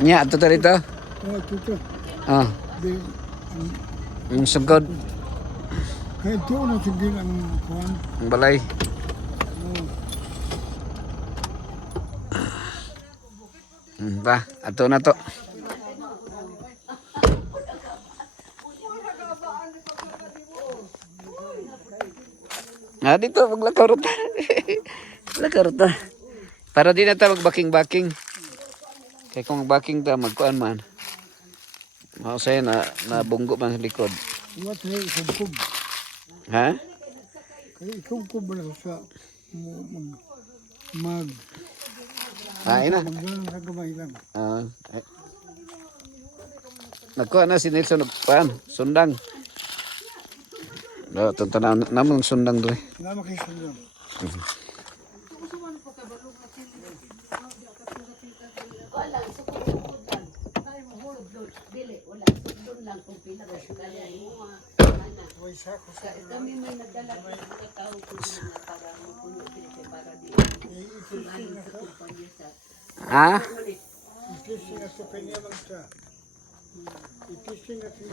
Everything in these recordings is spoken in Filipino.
Nya ato ta dito. Oh, ito. Ah, Di, yung sugod, kahit ito na sige ang kuhan. ang balay. Ba, ato na to. Ah, dito maglakaw ta. Lakaw ta. Para di na ta magbaking-baking. Kaya kung magbaking ta magkuan man. Mausay na nabunggo man sa likod. What na ikubkub. Ha? Kaya ikubkub na sa mag Ay na. magdalang sa gamay lang. Ah, nagkuha na si Nelson paan, sundang. Do, tuntunan namang sundang doy. Namakisal lang. May sako sa Kami may nagdala ng mga tao ko na para mapuno sila para di Ha? itising na sa kanya lang siya. Itising na si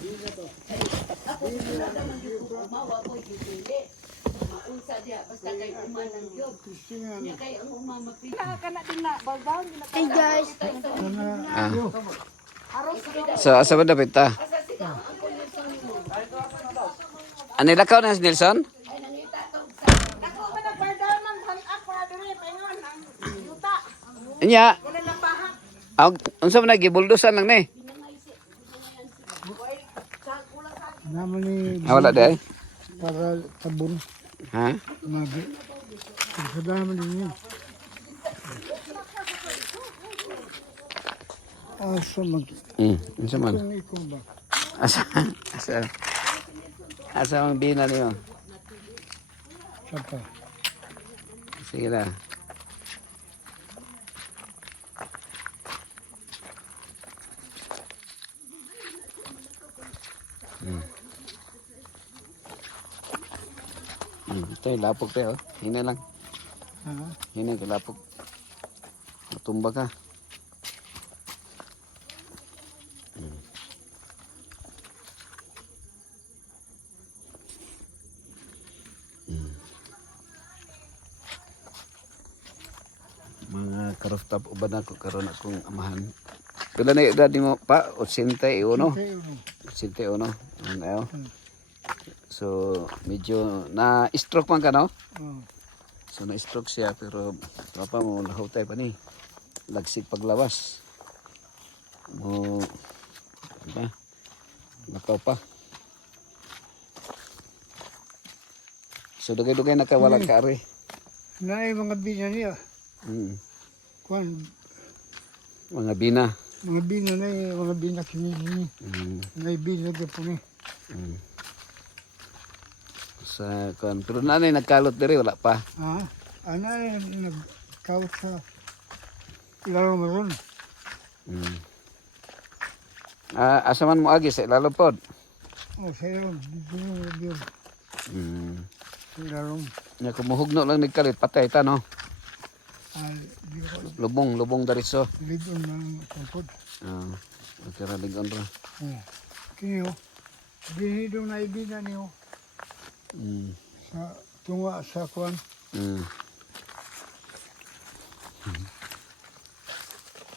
Dina to. mawa ko gipili. Maunsa diha basta kay umanang job. Itising na. Nya kay ang umamapili. Hey guys, Ah. So, asa ba dapat ta? Ano lakaw na si Nelson? Nya. Unsa man gibuldosan lang ni? Naman ni Wala day. para tabon. Ha? Magi. Sa dami din yan. Asa mag... Unsa man? Kung ikaw ba? Asa asa ang bina niyo? Sapa. Sige na. Ito yung lapok tayo. Hina lang. Ha? Hina yung lapok. Matumba ka. Mga karooftop uban ako karon akong amahan. Pila na yung edad mo pa? 81? 81. Ano? So, medyo na-stroke man ka, no? Oh. So, na-stroke siya, pero papa mo, nahutay pa ni. Lagsig paglawas. Mo, ba? Nakaw pa. So, dugay-dugay nakawala ka, ari. Naay mga bina niya. Kuan, Mga bina. mga bina na mga bina kinili. Naay bina ka po ni. Sa kuan, pero nanay nagkalot diri wala pa. Ha? Ana nagkawat sa ilaro mo ron. Asa man mo agi sa ilalo pod. O sa ilaro, dito mo yun. Sa ilaro. Nya kumuhugno lang nagkalit patay ta no. Di ko Lubong dariso. ligon ng tungkod. Kira ligon ra. Kini o. Binidong na ibina niyo. Sa tunga sa kuan.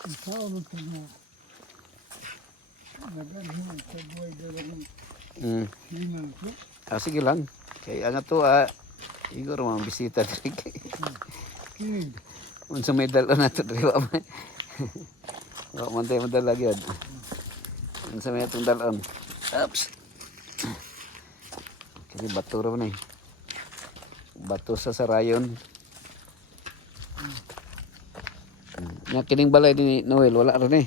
Ang tao mo ito na nagandang sa buhay dalawang hinan ko. Sige lang. Kaya nga to igor mga bisita diri. Kini, Unsa may dalo na to diri wa man. Wa man tayo madala gyud. Unsa may atong dalon. Oops. Kini bato ra man eh. Bato sa sarayon. Nya kining balay ni Noel wala ra ni.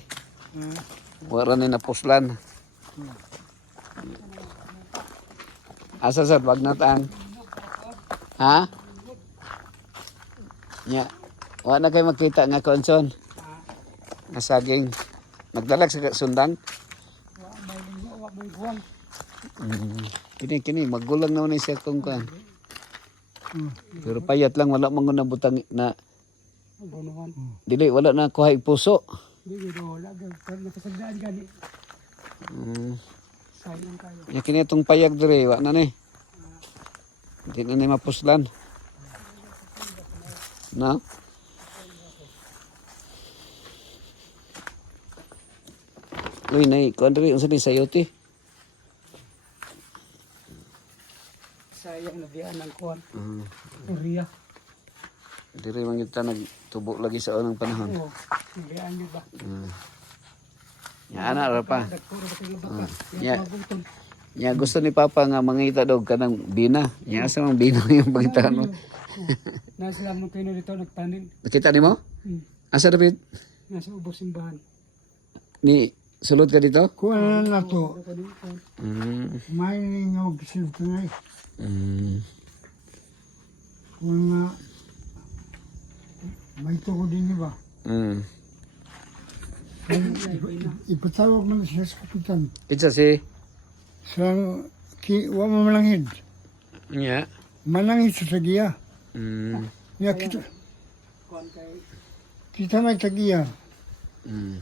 Wala ni napuslan. Asa sad wag natang. Ha? Nya. Wa na kay makita nga konson. Nga saging. Nagdalag sa sundang. wa may kuan. Kini magulang naman ni siya kung kan. Pero payat lang wala man na butang na Ano naman? dili wala na kuhay puso. Hindi, wala. Pero nakasagdaan gani. Sayang kayo. Ya kini itong payag dire, wa na ni. Hindi na ni mapuslan. No? Uy, nay, kuan diri unsa ni sayote? Sayang na diyan ang kuwan. Uriya. Diri man kita nagtubo lagi sa unang panahon. Oo. Diyan nyo ba? Ya ana ra pa. Dagkuro ba kayo baka? Ya. Mabuton. Ya gusto ni Papa nga mangita dog kanang bina. Ya asa mang bina yung pangitahan mo. Nasa lang nung kayo dito nagtanin. Nakita nimo? Asa David? Nasa ubos simbahan. Ni sulod ka dito? Kuha na to. Mm. May nga silto na eh. Kuha nga. May tuko din ba? Mm. Ipatawag mo na siya sa kapitan. Kitsa si Sa wa mo malangid. nya. Malangid sa tagiya. Mm. Ya kita. Kita may tagiya. Mm.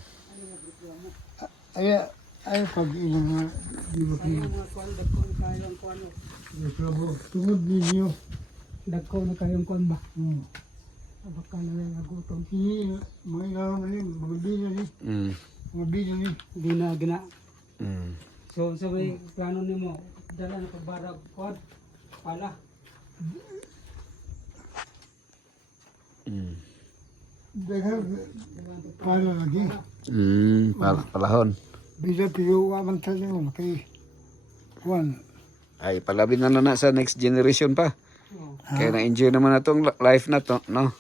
Ay pag ilang nga. Di ba kayo? Tungod ninyo. Dagko na kayong kuwan ba? Baka na lang nagutom. Hindi, mga ilaw na rin, mga bilo rin. Mga bilo rin. Hindi na gina. So, sa may plano ni mo, dala na pagbarag kuwan, pala. Daghang pala lagi. Palahon. Bisa piyo waman tayo, kay kuwan. Ay palabin na lang na sa next generation pa. Kaya na-enjoy naman na tong life na to, no?